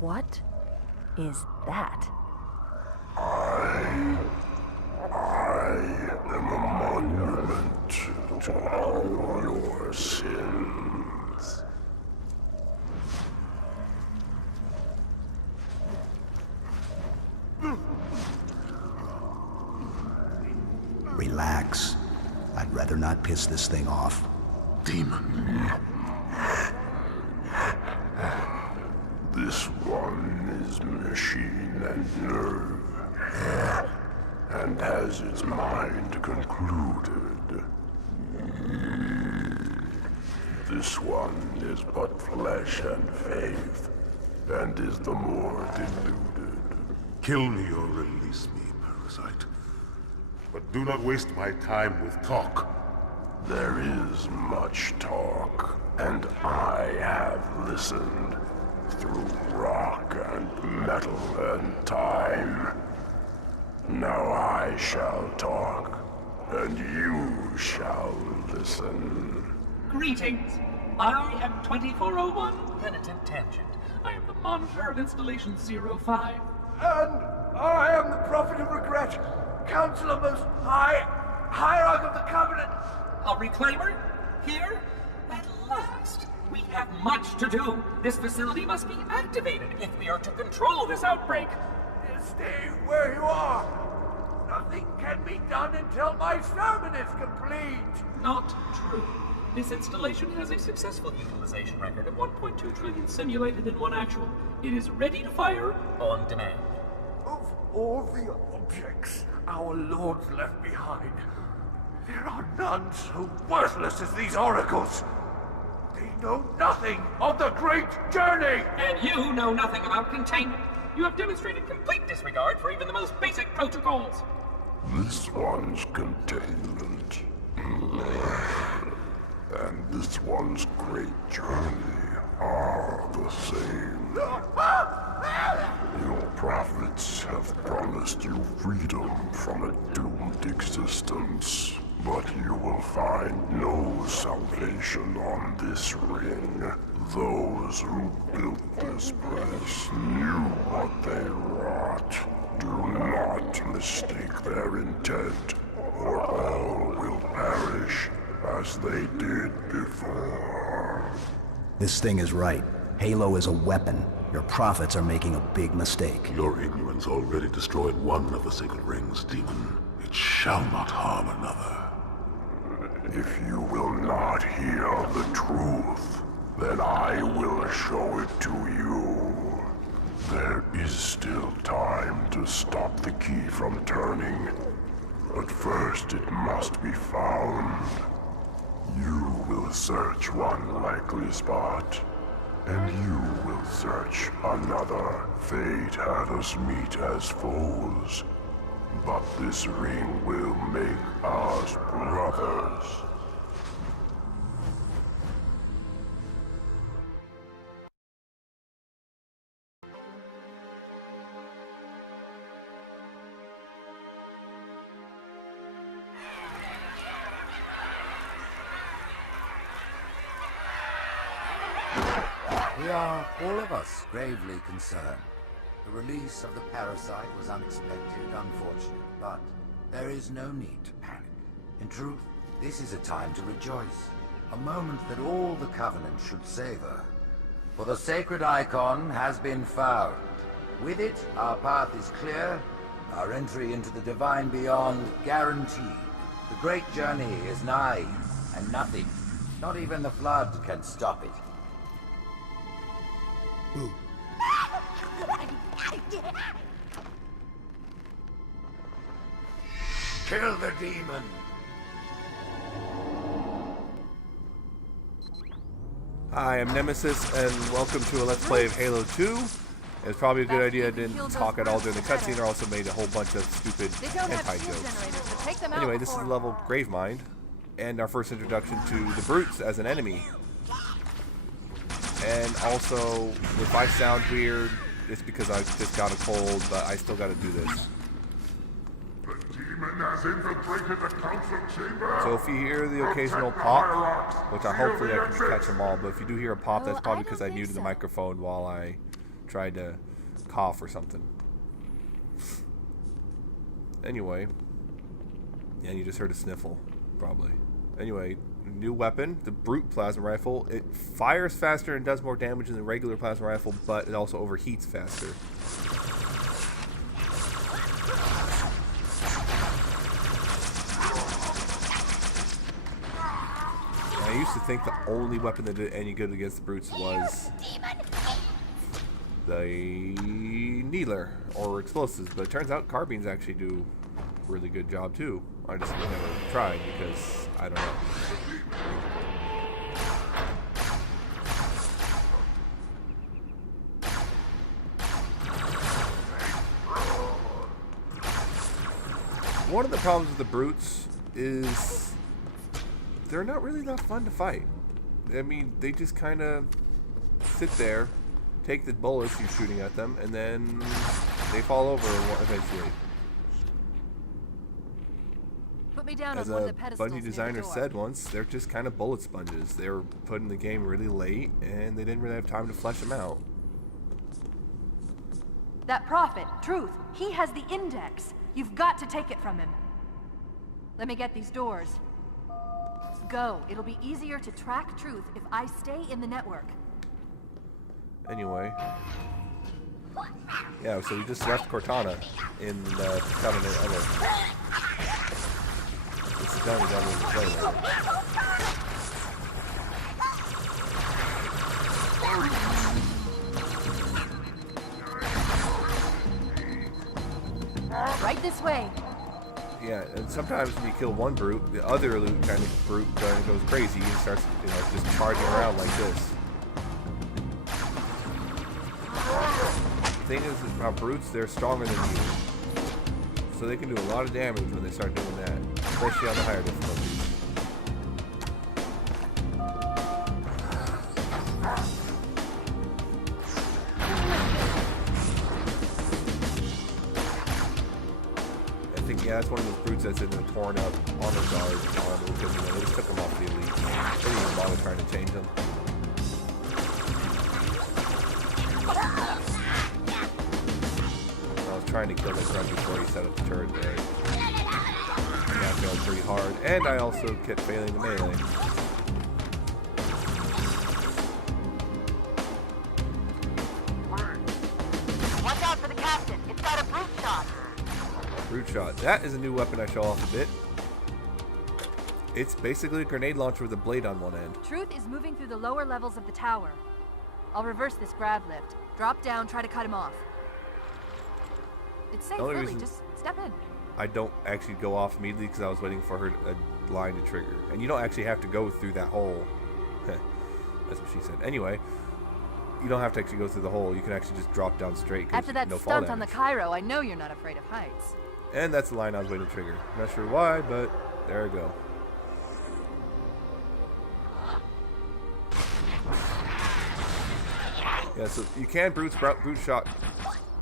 What is that? I am a monument to all your sins. Relax. I'd rather not piss this thing off. Demon. This one is machine and nerve, and has its mind concluded. This one is but flesh and faith, and is the more deluded. Kill me or release me, parasite. But do not waste my time with talk. There is much talk, and I have listened through rock and metal and time. Now I shall talk, and you shall listen. Greetings. I am 2401 Penitent Tangent. I am the monitor of Installation 05. And I am the Prophet of Regret, Counselor Most High, Hierarch of the Covenant. A reclaimer? Here? At last. We have much to do. This facility must be activated if we are to control this outbreak. Stay where you are. Nothing can be done until my sermon is complete. Not true. This installation has a successful utilization record of 1.2 trillion simulated and 1 actual. It is ready to fire on demand. Of all the objects our lords left behind, there are none so worthless as these oracles. They know nothing of the great journey! And you know nothing about containment. You have demonstrated complete disregard for even the most basic protocols. This one's containment. And this one's great journey are the same. Your prophets have promised you freedom from a doomed existence, but you will find no salvation on this ring. Those who built this place knew what they wrought. Do not mistake their intent, or all will perish as they did before. This thing is right. Halo is a weapon. Your prophets are making a big mistake. Your ignorance already destroyed one of the sacred rings, demon. It shall not harm another. If you will not hear the truth, then I will show it to you. There is still time to stop the key from turning, but first it must be found. You will search one likely spot, and you will search another. Fate had us meet as foes, but this ring will make us brothers. We are, all of us, gravely concerned. The release of the parasite was unexpected, unfortunate, but there is no need to panic. In truth, this is a time to rejoice. A moment that all the Covenant should savor. For the sacred icon has been found. With it, our path is clear, our entry into the divine beyond guaranteed. The great journey is nigh, and nothing, not even the flood, can stop it. Ooh. Kill the demon! Hi, I'm Nemesis, and welcome to a Let's Play of Halo 2. It's probably a good idea I didn't talk at all during the cutscene. I also made a whole bunch of stupid anti-jokes. Anyway, this is level Gravemind, and our first introduction to the brutes as an enemy. And also, if I sound weird, it's because I just got a cold, but I still got to do this. The demon has infiltrated the council chamber. So if you hear the occasional pop, which hopefully I can catch them all, but if you do hear a pop, that's probably because I muted the microphone while I tried to cough or something. Anyway, yeah, you just heard a sniffle, probably. Anyway, new weapon, the Brute Plasma Rifle. It fires faster and does more damage than the regular Plasma Rifle, but it also overheats faster. I used to think the only weapon that did any good against the Brutes was the Needler or explosives, but it turns out carbines actually do a really good job too. I just never tried because I don't know. One of the problems with the Brutes is they're not really that fun to fight. I mean, they just kind of sit there, take the bullets you're shooting at them, and then they fall over eventually. Put me down As on one a of the pedestals Bungie designer said once, they're just kind of bullet sponges. They were put in the game really late, and they didn't really have time to flesh them out. That prophet, Truth, he has the index. You've got to take it from him. Let me get these doors. Go. It'll be easier to track Truth if I stay in the network. Anyway. Yeah, so we just left Cortana in the Covenant of This is done with the play. Right this way. Yeah, and sometimes when you kill one brute, the other loot kind of brute goes crazy and starts, you know, just charging around like this. The thing is about brutes, they're stronger than you. So they can do a lot of damage when they start doing that, especially on the higher difficulties. Yeah, that's one of those brutes that's in the torn up armor guard armor because, you know, they just took them off the elite. They didn't even bother trying to change them. I was trying to kill the grunt before he set up the turret there. And I failed pretty hard. And I also kept failing the melee. Watch out for the captain. It's got a brute shot. Brute shot. That is a new weapon I show off a bit. It's basically a grenade launcher with a blade on one end. Truth is moving through the lower levels of the tower. I'll reverse this grav lift. Drop down, try to cut him off. It's safe, Lily. Just step in. I don't actually go off immediately because I was waiting for her a line to trigger. And you don't actually have to go through that hole. That's what she said. Anyway, you don't have to actually go through the hole. You can actually just drop down straight. After that stunt on the Cairo, I know you're not afraid of heights. And that's the line I was waiting to trigger. Not sure why, but there I go. Yeah, so you can brute shot,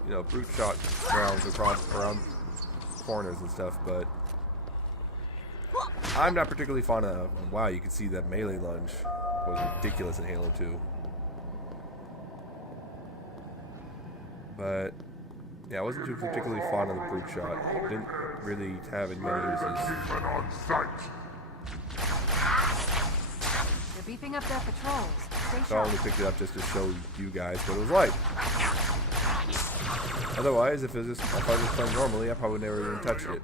you know, brute shot rounds around corners and stuff, but I'm not particularly fond of. Wow, you can see that melee lunge was ridiculous in Halo 2. But yeah, I wasn't too particularly fond of the brute shot. It didn't really have any many uses. They're beefing up their patrols. So I only picked it up just to show you guys what it was like. Otherwise, if I was just playing normally, I probably never even touched it.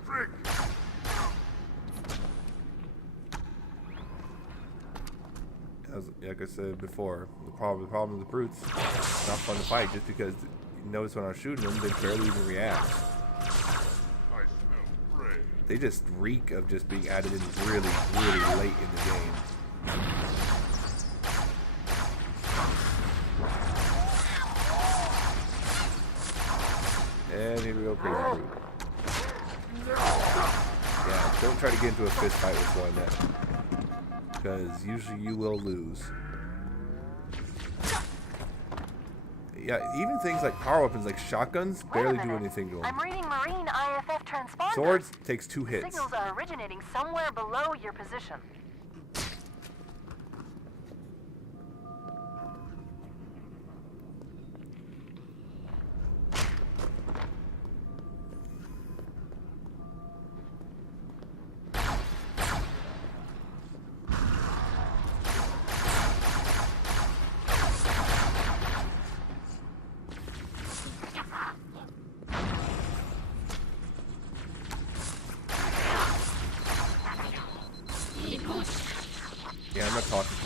Like I said before, the problem with the brutes, it's not fun to fight just because you notice when I was shooting them, they barely even react. They just reek of just being added in really, really late in the game. And here we go, crazy brute. Yeah, don't try to get into a fist fight with one that, because usually you will lose. Yeah, even things like power weapons like shotguns barely do anything to them. I'm reading Marine IFF transponder. Swords takes 2 hits. Signals are originating somewhere below your position.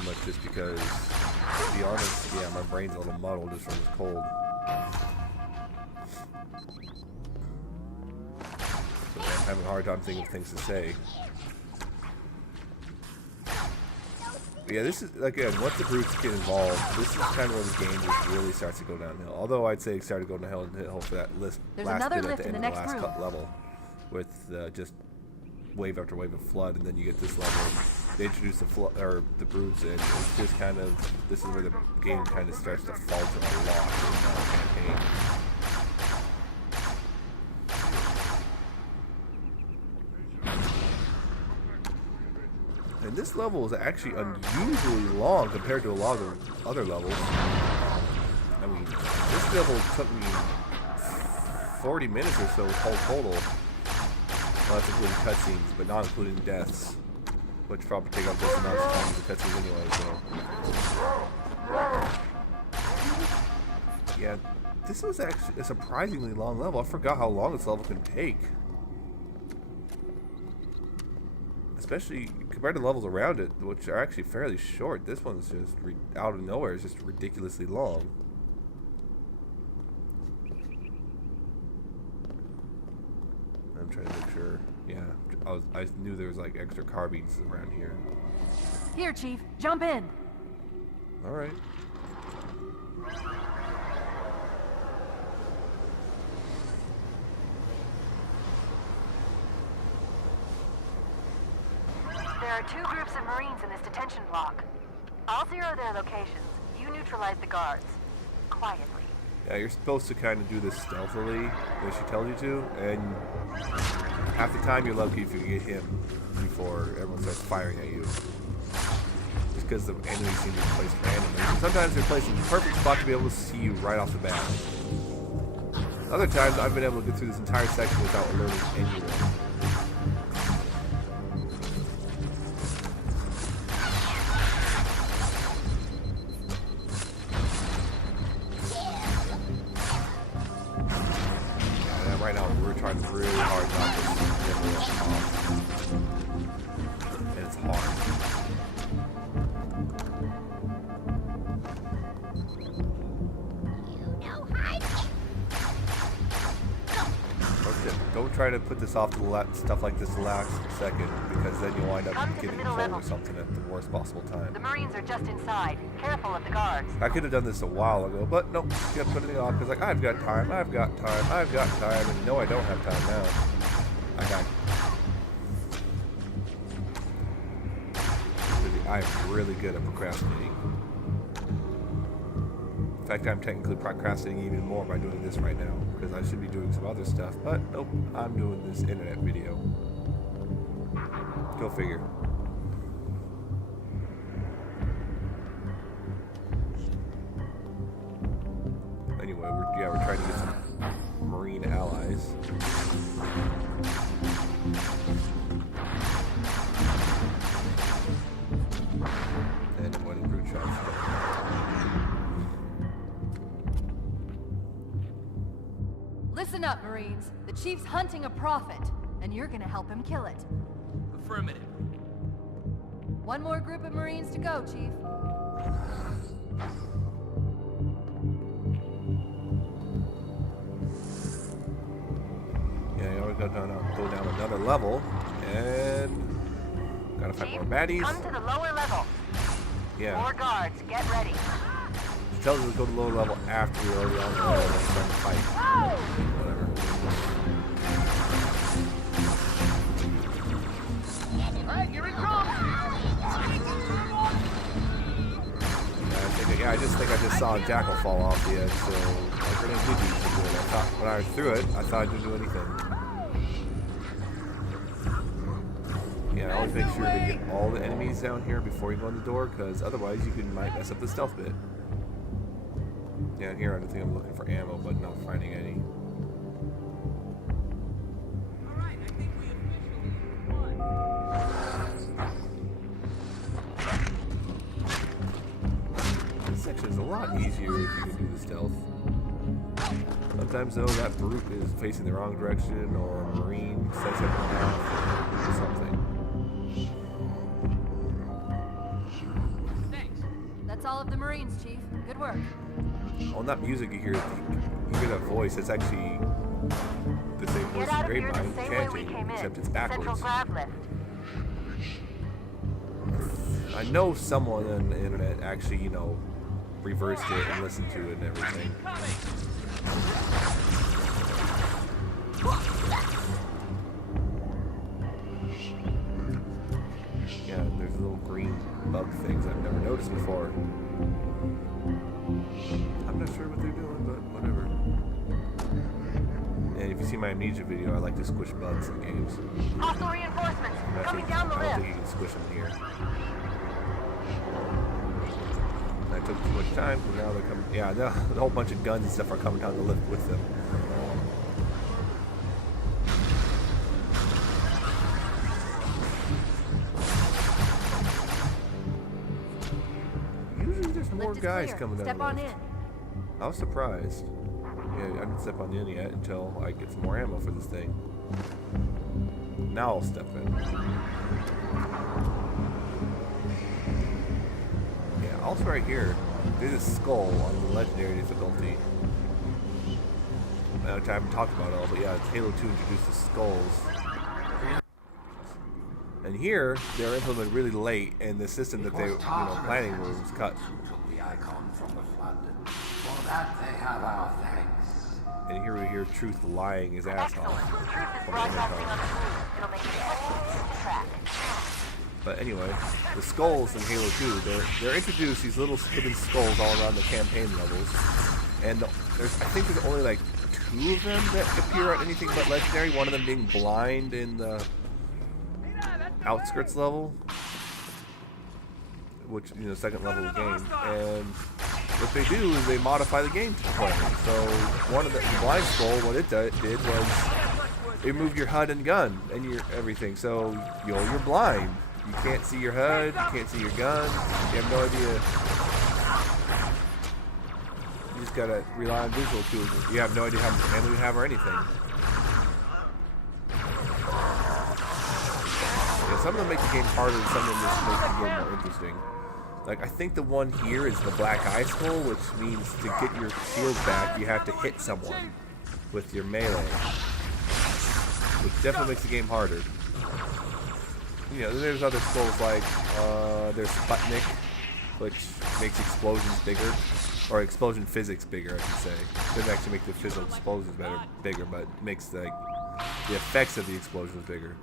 much just because, to be honest, yeah, my brain's a little muddled just from this cold. So I'm having a hard time thinking of things to say. But yeah, this is, again, once the brutes get involved, this is kind of where the game just really starts to go downhill. Although I'd say it started going downhill for that last bit at the end of the last level, with just wave after wave of flood, and then you get this level. They introduce the brutes, and it's just kind of, this is where the game kind of starts to falter a lot in the campaign. And this level is actually unusually long compared to a lot of the other levels. I mean, this level took me 40 minutes or so total. Well, that's including cutscenes, but not including deaths, which probably take up this amount of time as the cutscenes anyway, so. Yeah, this was actually a surprisingly long level. I forgot how long this level can take. Especially compared to levels around it, which are actually fairly short. This one's just out of nowhere. It's just ridiculously long. I'm trying to make sure. Yeah, I knew there was like extra carbines around here. Here, Chief, jump in. All right. There are 2 groups of Marines in this detention block. I'll zero their locations. You neutralize the guards. Quietly. Yeah, you're supposed to kind of do this stealthily, as she tells you to, and half the time you're lucky if you get him before everyone starts firing at you. Just because the enemies seem to be placed randomly. And sometimes they're placed in the perfect spot to be able to see you right off the bat. Other times I've been able to get through this entire section without alerting anyone. Right now, we're trying really hard not to get rid of them. And it's hard. Don't try to put this off to stuff like this the last second, because then you'll wind up getting pulled or something at the worst possible time. The Marines are just inside. Careful of the guards. I could have done this a while ago, but nope, kept putting it off because like I've got time, and no, I don't have time now. I'm really good at procrastinating. In fact, I'm technically procrastinating even more by doing this right now, because I should be doing some other stuff, but nope, I'm doing this internet video. Go figure. Anyway, we're trying to get some Marine allies. And one brute shots. Listen up, Marines. The Chief's hunting a prophet, and you're gonna help him kill it. Affirmative. One more group of Marines to go, Chief. Yeah, you always go down another level, and gotta fight more baddies. Come to the lower level. Yeah. More guards, get ready. She tells us to go to the lower level after we're already on the lower level and start to fight. Whatever. Alright, here it comes! Yeah, I just think I just saw a jackal fall off the edge, so I really did do something good. I thought when I threw it, I thought I didn't do anything. Yeah, I always make sure to get all the enemies down here before you go in the door, because otherwise you might mess up the stealth bit. Yeah, here I think I'm looking for ammo, but not finding any. Alright, I think we officially won. This section is a lot easier if you can do the stealth. Sometimes though, that brute is facing the wrong direction, or a Marine sets up a path or something. all of the Marines, Chief. Good work. Oh, not music, you hear that voice. It's actually the same voice as Gravemind chanting, except it's backwards. I know someone on the internet actually, you know, reversed it and listened to it and everything. Yeah, there's little green bug things I've never noticed before. I'm not sure what they're doing, but whatever. And if you see my Amnesia video, I like to squish bugs in games. Hostile reinforcements coming down the I don't lift. think you can squish them here. That took too much time, and now they're coming. Yeah, now a whole bunch of guns and stuff are coming down the lift with them. Usually there's more guys coming down Step the lift. on in. I was surprised. Yeah, I didn't step on in yet until I get some more ammo for this thing. Now I'll step in. Yeah, also right here, there's a skull on the legendary difficulty. I haven't talked about it all, but yeah, it's Halo 2 introduced the skulls. And here, they're implemented really late, and the system that they, planning was cut. The icon from the flood. For that they have our thanks. And here we hear Truth lying his ass off. Truth is broadcasting on the news. It'll make it easy to track. But anyway, the skulls in Halo 2, they're introduced, these little hidden skulls all around the campaign levels. And I think there's only like 2 of them that appear on anything but legendary, one of them being blind in the outskirts level, which, second level of the game. And what they do is they modify the game to play. So one of the blind skull, what it did was it moved your HUD and gun and your everything. So you're blind. You can't see your HUD, you can't see your gun, you have no idea. You just gotta rely on visual tools. You have no idea how much ammo you have or anything. Yeah, some of them make the game harder and some of them just make the game more interesting. Like, I think the one here is the black eye skull, which means to get your shield back, you have to hit someone with your melee. Which definitely makes the game harder. There's other skulls like, there's Sputnik, which makes explosions bigger. Or explosion physics bigger, I should say. Doesn't actually make the physical explosions bigger, but makes the effects of the explosions bigger.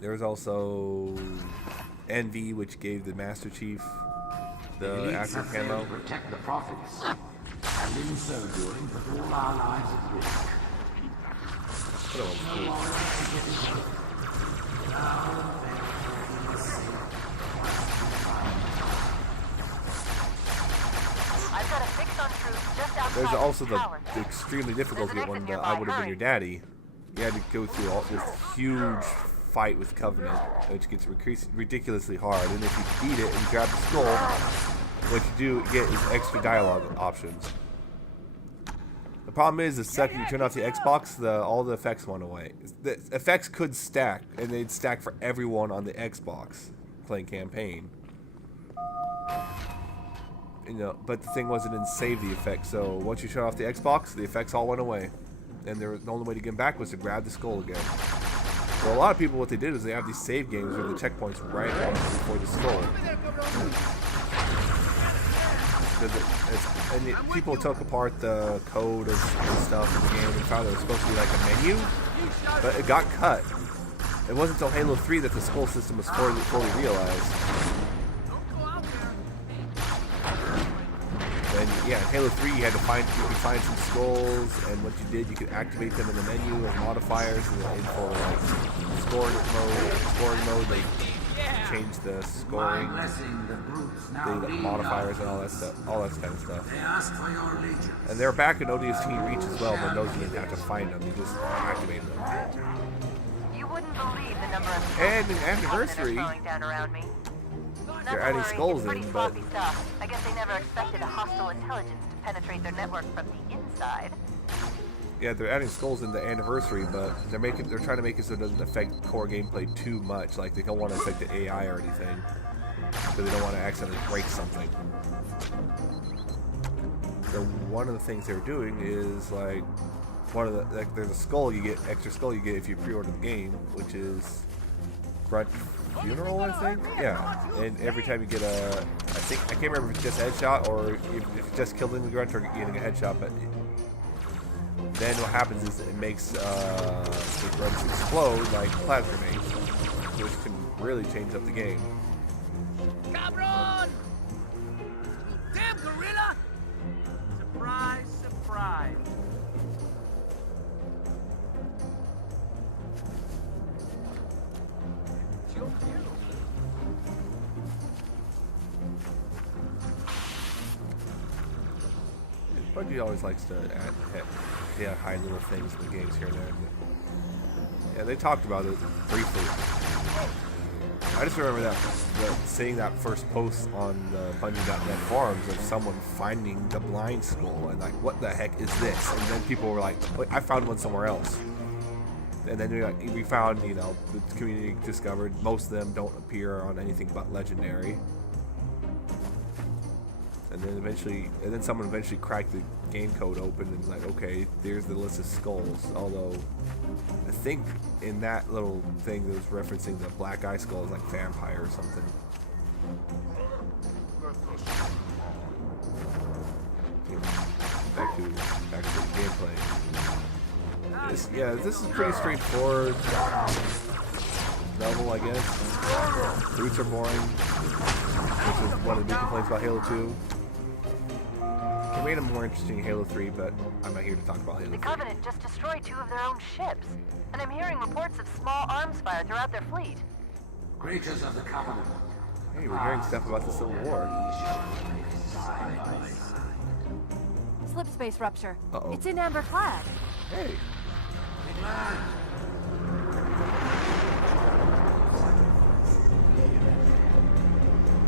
There was also Envy, which gave the Master Chief the active camo. Protect the prophets, and in so doing, put all our lives at risk. I've got a fix on Truth just outside. There's also the extremely difficult one that I would have been your daddy. You had to go through all this huge fight with Covenant, which gets ridiculously hard. And if you beat it and grab the skull, what you get is extra dialogue options. The problem is, the second you turn off the Xbox, all the effects went away. The effects could stack, and they'd stack for everyone on the Xbox playing campaign. But the thing was, it didn't save the effects. So once you shut off the Xbox, the effects all went away, and the only way to get them back was to grab the skull again. So a lot of people, what they did is they have these save games where the checkpoints right before the skull. People took apart the code of stuff in the game and found it was supposed to be like a menu, but it got cut. It wasn't until Halo 3 that the skull system was fully realized. And yeah, in Halo 3 you could find some skulls, and once you did, you could activate them in the menu as modifiers, and then for like scoring mode, they changed the scoring, the modifiers and all that kind of stuff. And they're back in ODST Reach as well, but those you didn't have to find them, you just activate them. You wouldn't believe the number of and in Anniversary, they're adding skulls in, but I guess they never expected a hostile intelligence to penetrate their network from the inside. Yeah, they're adding skulls in the anniversary, but they're trying to make it so it doesn't affect core gameplay too much. Like they don't want to affect the AI or anything, because they don't want to accidentally break something. So one of the things they're doing is like there's a skull you get, extra skull you get if you pre-order the game, which is Grunt Funeral, I think. Yeah, and every time you get I can't remember if it's just a headshot or if it's just killing the grunt or getting a headshot, but then what happens is it makes the grunts explode like plasma grenades, which can really change up the game. Cabron! Damn gorilla! Surprise, surprise. Bungie always likes to hide little things in the games here and there. Yeah, they talked about it briefly. I just remember seeing that first post on the Bungie.net forums of someone finding the blind skull and like, what the heck is this? And then people were like, I found one somewhere else. And then we found, the community discovered most of them don't appear on anything but Legendary. And then someone eventually cracked the game code open and was like, okay, there's the list of skulls. Although, I think in that little thing that was referencing the black eye skull is like vampire or something. Back to the gameplay. This is pretty straightforward level, I guess. Routes are boring, which is one of the big complaints about Halo 2. It made them more interesting in Halo 3, but I'm not here to talk about Halo 3. The Covenant just destroyed 2 of their own ships, and I'm hearing reports of small arms fire throughout their fleet. Creatures of the Covenant. Hey, we're hearing stuff about the Civil War. Slip space rupture. Uh-oh. It's in Amber Flag. Hey.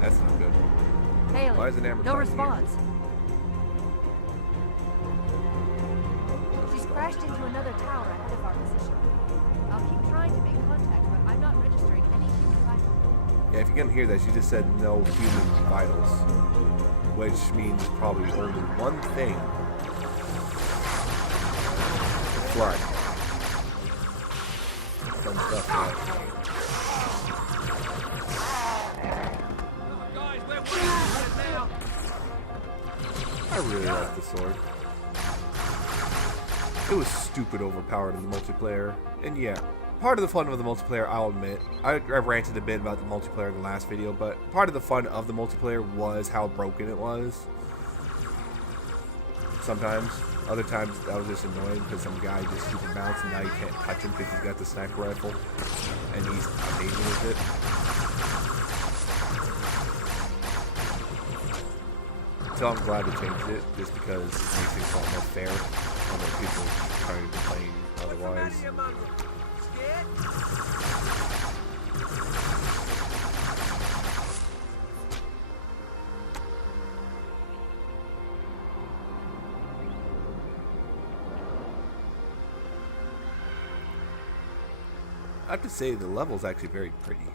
That's not good. Haley, Why is an Amber no Flag response. She's crashed into another tower ahead of our position. I'll keep trying to make contact, but I'm not registering any human vitals. Yeah, if you can hear that, she just said no human vitals, which means probably only one thing. Flood. Fun stuff, man. I really like the sword. It was stupid overpowered in the multiplayer. And yeah, part of the fun of the multiplayer, I'll admit, I ranted a bit about the multiplayer in the last video, but part of the fun of the multiplayer was how broken it was. Sometimes. Other times, that was just annoying because some guy just super bounced and now you can't touch him because he's got the sniper rifle and he's amazing with it. So I'm glad they changed it just because it makes things a lot more fair on the people trying to complain otherwise. I have to say the level is actually very pretty.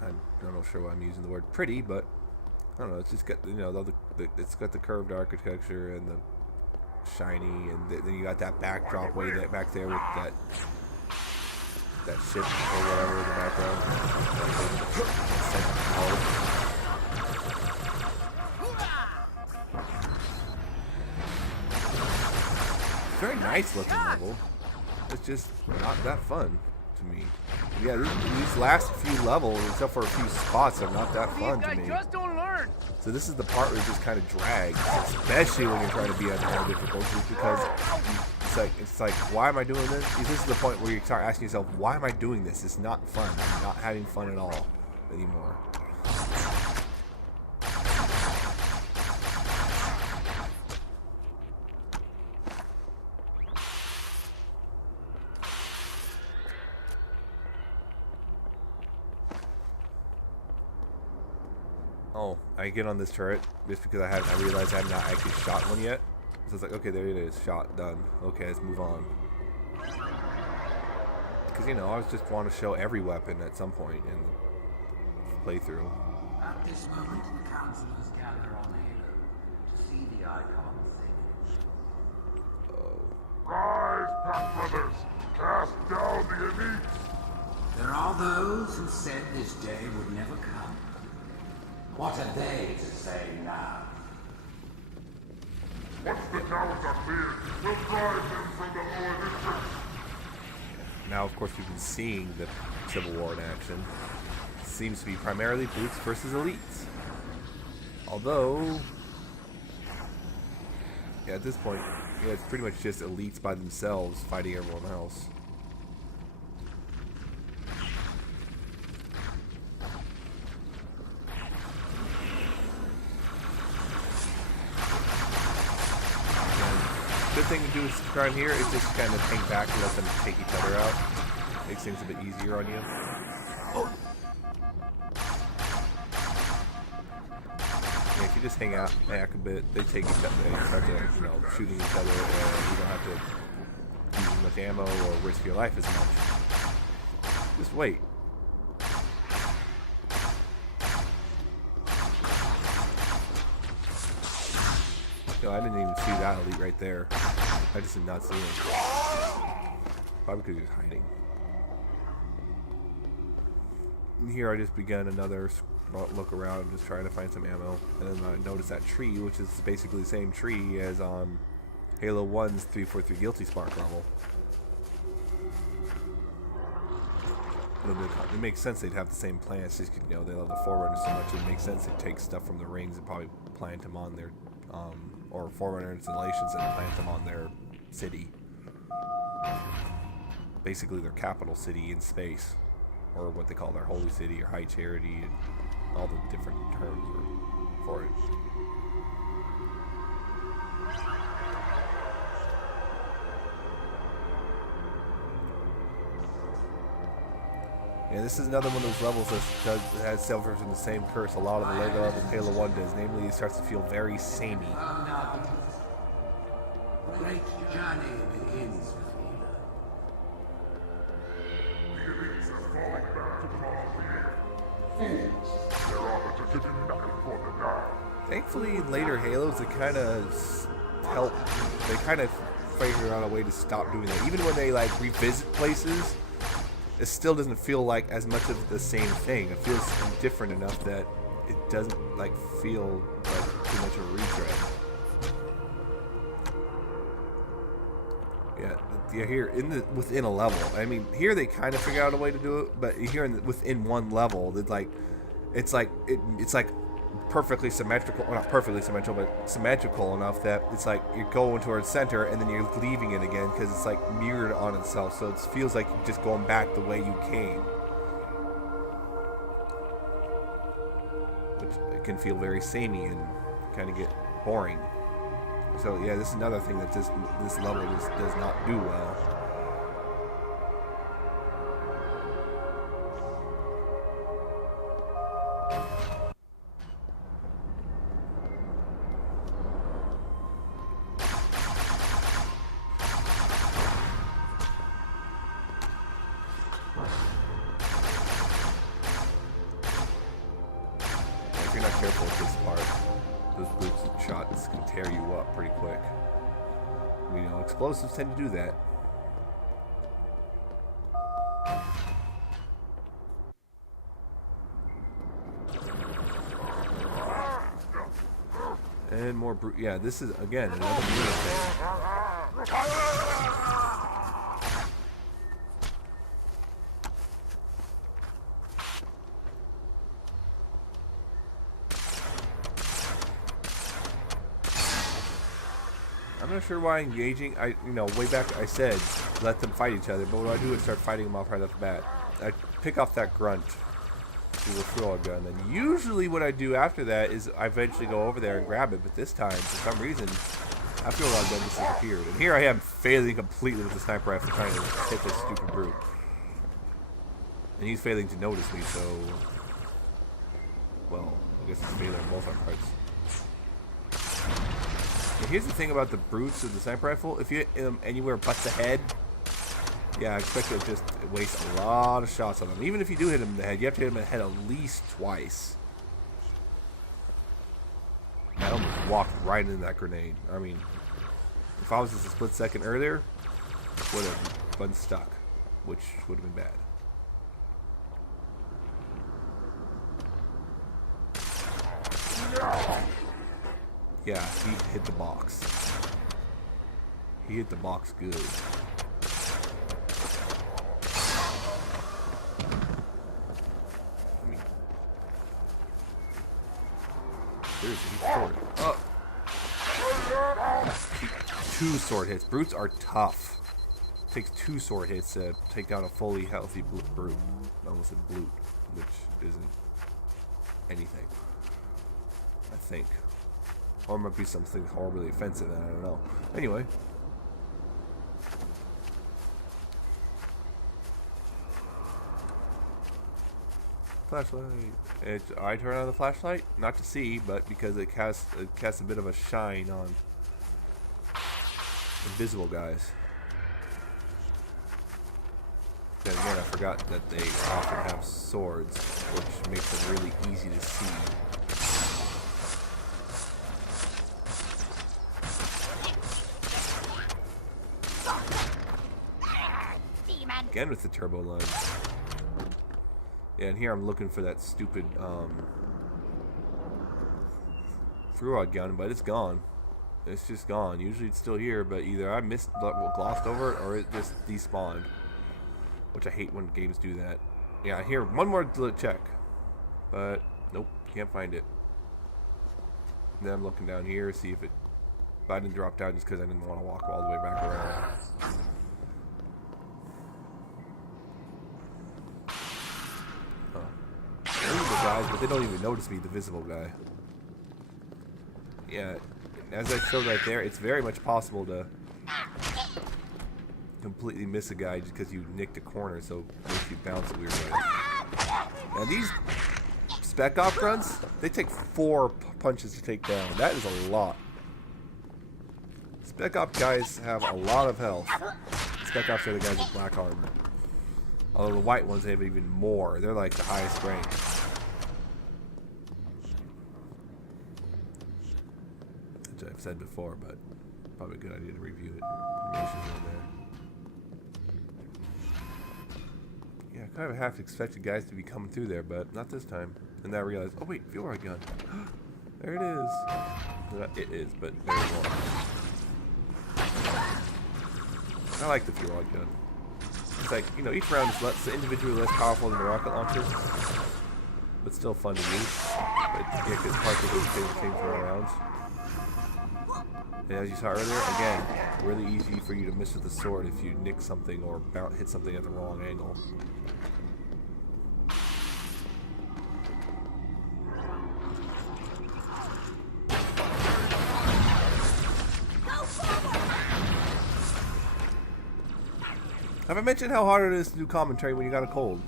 I don't know sure why I'm using the word pretty, but I don't know. It's just got it's got the curved architecture and the shiny, and then you got that backdrop way back there with that ship or whatever in the background. Very nice looking level. It's just not that fun to me. Yeah, these last few levels, except for a few spots, are not that fun to me. Just don't learn. So this is the part where it just kind of drags, especially when you're trying to be at high difficulties, because it's like, why am I doing this? This is the point where you start asking yourself, why am I doing this? It's not fun. I'm not having fun at all anymore. Oh, I get on this turret just because I realized I have not actually shot one yet. So it's like, okay, there it is. Shot, done. Okay, let's move on. Because, you know, I just want to show every weapon at some point in the playthrough. At this moment, the counselors gather on Halo to see the icon thing. Rise, Pack Brothers! Cast down the elites! There are those who said this day would never come. What are they to say now? Once the towers are cleared, we'll drive them from the lower districts. Now, of course, we've been seeing the Civil War in action. It seems to be primarily brutes versus elites. Although, yeah, at this point, yeah, it's pretty much just elites by themselves fighting everyone else. Good thing to do is around here is just kind of hang back and let them take each other out. Makes things a bit easier on you. Oh. Yeah, if you just hang out back a bit, they take each other, they start to, you know, shooting each other, and you don't have to use as much ammo or risk your life as much. Just wait. No, I didn't even see that elite right there. I just did not see him. Probably because he was hiding. And here I just began another look around, just trying to find some ammo. And then I noticed that tree, which is basically the same tree as on Halo 1's 343 Guilty Spark level. It makes sense they'd have the same plants, just, you know, they love the Forerunners so much. It makes sense they'd take stuff from the rings and probably plant them on their or Forerunner installations and plant them on their city. Basically their capital city in space, or what they call their holy city or high charity, and all the different terms for it. Yeah, this is another one of those levels that has suffers from the same curse a lot of the later levels Halo 1 does. Namely, it starts to feel very samey. Great journey begins with Halo. The elites are falling back to the Mausoleum. Fools! Their offers are giving nothing for them now. Thankfully, in later Halos, they kind of help. They kind of figure out a way to stop doing that. Even when they like revisit places, it still doesn't feel like as much of the same thing. It feels different enough that it doesn't like feel like too much of a retread. Yeah, here within a level. I mean, here they kind of figure out a way to do it, but here within one level, it's like perfectly symmetrical. Well, not perfectly symmetrical, but symmetrical enough that it's like you're going towards center and then you're leaving it again because it's like mirrored on itself. So it feels like you're just going back the way you came, which can feel very samey and kind of get boring. So yeah, this is another thing that this level just does not do well. If you're not careful with this part, those boots and shots can tear you up pretty quick. You know, explosives tend to do that. And more brute. Yeah, this is again another brutal thing. I'm not sure why engaging. Way back I said let them fight each other, but what I do is start fighting them off right off the bat. I pick off that grunt with a throw a gun, and usually what I do after that is I eventually go over there and grab it. But this time, for some reason, after a gun disappeared, and here I am failing completely with the sniper rifle trying to hit this stupid brute, and he's failing to notice me. So, well, I guess he's failing on both our parts. And here's the thing about the brutes of the sniper rifle. If you hit them anywhere but the head, yeah, I expect to just waste a lot of shots on them. Even if you do hit him in the head, you have to hit him in the head at least twice. I almost walked right into that grenade. I mean, if I was just a split second earlier, would have been stuck, which would have been bad. Yeah, he hit the box. He hit the box good. I mean, seriously, he's sword. Oh. 2 sword hits. Brutes are tough. It takes 2 sword hits to take down a fully healthy brute. I almost said blute, which isn't anything, I think. Or it might be something horribly offensive, I don't know. Anyway. Flashlight. I turn on the flashlight, not to see, but because it casts a bit of a shine on invisible guys. Then again, I forgot that they often have swords, which makes them really easy to see. Again with the turbo line. Yeah, and here I'm looking for that stupid through-rod gun, but it's gone. It's just gone. Usually it's still here, but either I glossed over it or it just despawned. Which I hate when games do that. Yeah, here, one more to check. But, nope, can't find it. And then I'm looking down here, see if it... But I didn't drop down just because I didn't want to walk all the way back around. Guys, but they don't even notice me, the visible guy. Yeah, as I showed right there, it's very much possible to completely miss a guy just because you nicked a corner, so it makes you bounce a weird way. Now these spec op grunts, they take 4 punches to take down. That is a lot. Spec op guys have a lot of health. Spec ops are the guys with black armor. Although the white ones have even more. They're like the highest rank. Which I've said before, but probably a good idea to review it. Information's in there. Yeah, I kind of half expected guys to be coming through there, but not this time. And then I realized, oh wait, fuel rod gun. There it is. Well, it is, but there's one. I like the fuel rod gun. It's like, you know, each round is individually less powerful than the rocket launcher, but still fun to use. But yeah, because parts of those things for rounds. And as you saw earlier, again, really easy for you to miss with the sword if you nick something or hit something at the wrong angle. Have I mentioned how hard it is to do commentary when you got a cold?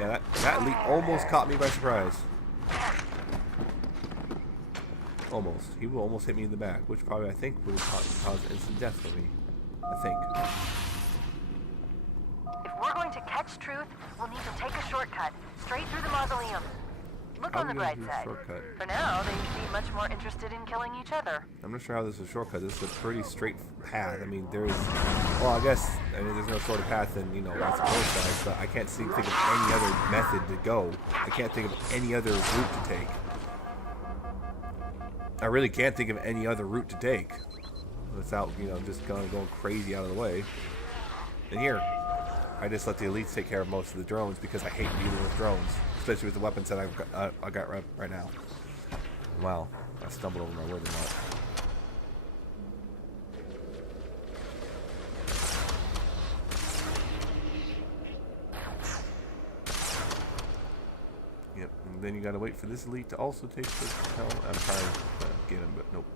Yeah, that elite almost caught me by surprise. Almost. He will almost hit me in the back, which probably I think would have caused instant death for me. I think. If we're going to catch truth, we'll need to take a shortcut straight through the mausoleum. Look on the bright side. For now, they seem much more interested in killing each other. I'm not sure how this is a shortcut. This is a pretty straight path. I mean, there's... Well, I guess... I mean, there's no shorter path than, you know, lots of both sides, but I can't think of any other method to go. I can't think of any other route to take. I really can't think of any other route to take. Without, you know, just going crazy out of the way. And here, I just let the elites take care of most of the drones because I hate dealing with drones. Especially with the weapons that I got right now. Wow, I stumbled over my word a lot. Yep, and then you gotta wait for this elite to also take the helm. I'm trying to get him, but nope.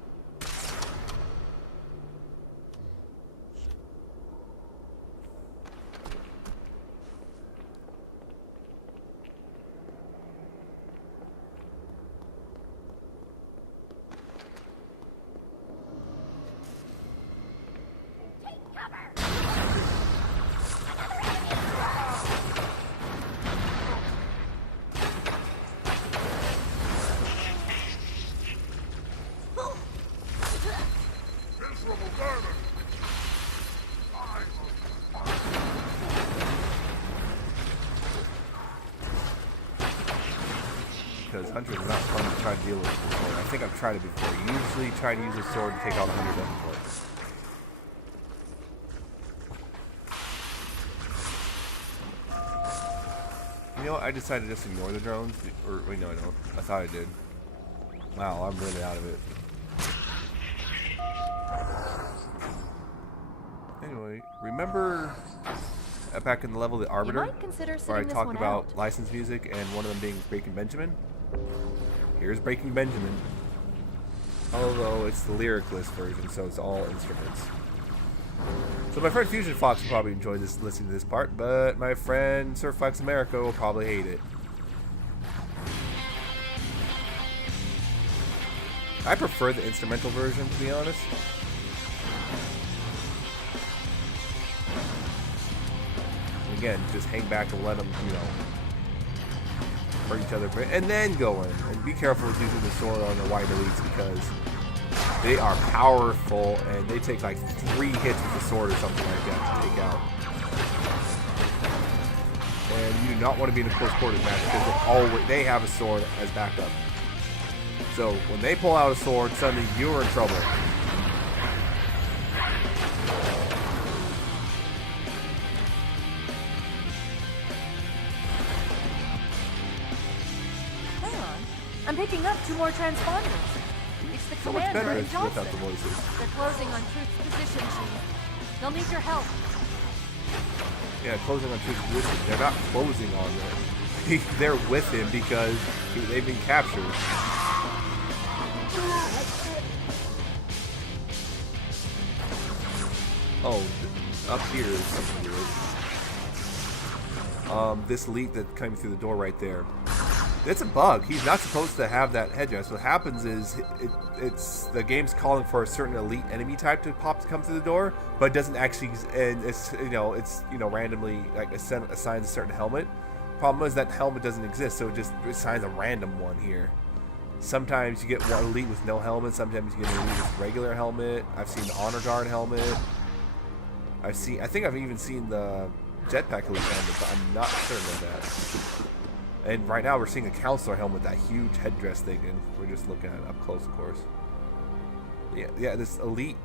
because hunters are not fun to try to deal with before. I think I've tried it before. Usually try to use a sword to take out hunters doesn't work. You know what? I decided to just ignore the drones. Or, wait, no I don't. I thought I did. Wow, I'm really out of it. Anyway, remember back in the level of the Arbiter, where I talked about licensed music and one of them being Breaking Benjamin? Here's Breaking Benjamin. Although it's the lyricless version, so it's all instruments. So my friend Fusion Fox will probably enjoy listening to this part, but my friend Sir Flex America will probably hate it. I prefer the instrumental version, to be honest. Again, just hang back and let them, you know, hurt each other, and then go in. And be careful with using the sword on the white elites because they are powerful and they take like 3 hits with the sword or something like that to take out. And you do not want to be in a close quarters match because they have a sword as backup. So when they pull out a sword, suddenly you're in trouble. I'm picking up 2 more transponders. It's the So much better commander without the voices. They're closing on Truth's position, Chief. They'll need your help. Yeah, closing on Truth's position. They're not closing on them. They're with him because they've been captured. Oh, up here is something weird. This elite that came through the door right there. It's a bug. He's not supposed to have that headdress. What happens is it's the game's calling for a certain elite enemy type to come through the door, but it doesn't actually. And it's randomly like assigns a certain helmet. Problem is that helmet doesn't exist, so it just assigns a random one here. Sometimes you get one elite with no helmet. Sometimes you get an elite with regular helmet. I've seen the honor guard helmet. I think I've even seen the jetpack elite helmet, but I'm not certain of that. And right now we're seeing a counselor helmet, that huge headdress thing, and we're just looking at it up close, of course. Yeah, this elite,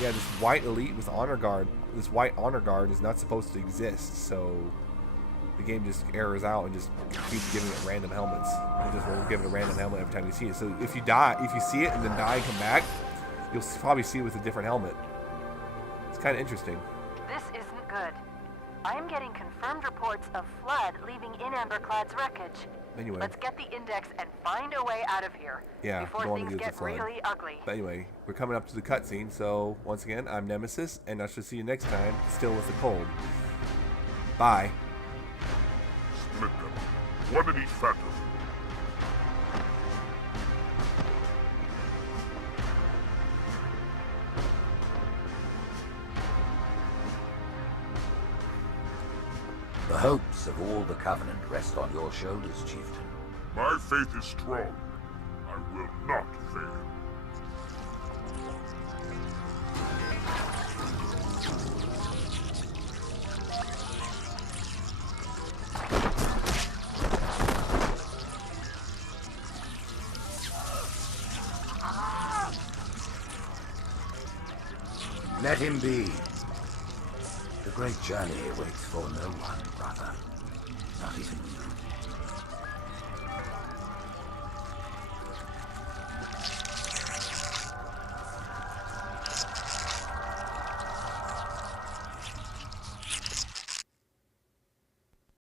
this white elite with honor guard, this white honor guard is not supposed to exist, so the game just errors out and just keeps giving it random helmets. It just will give it a random helmet every time you see it. So if you see it and then die and come back, you'll probably see it with a different helmet. It's kind of interesting. This isn't good. I am getting confirmed reports of flood leaving in Amberclad's wreckage. Anyway. Let's get the index and find a way out of here. Yeah, before things get really ugly. But anyway, we're coming up to the cutscene, so once again, I'm Nemesis, and I shall see you next time, still with the cold. Bye. Split them. One in each phantom. The hopes of all the Covenant rest on your shoulders, Chieftain. My faith is strong. I will not fail. Let him be. The great journey waits for no one, brother. Not even you.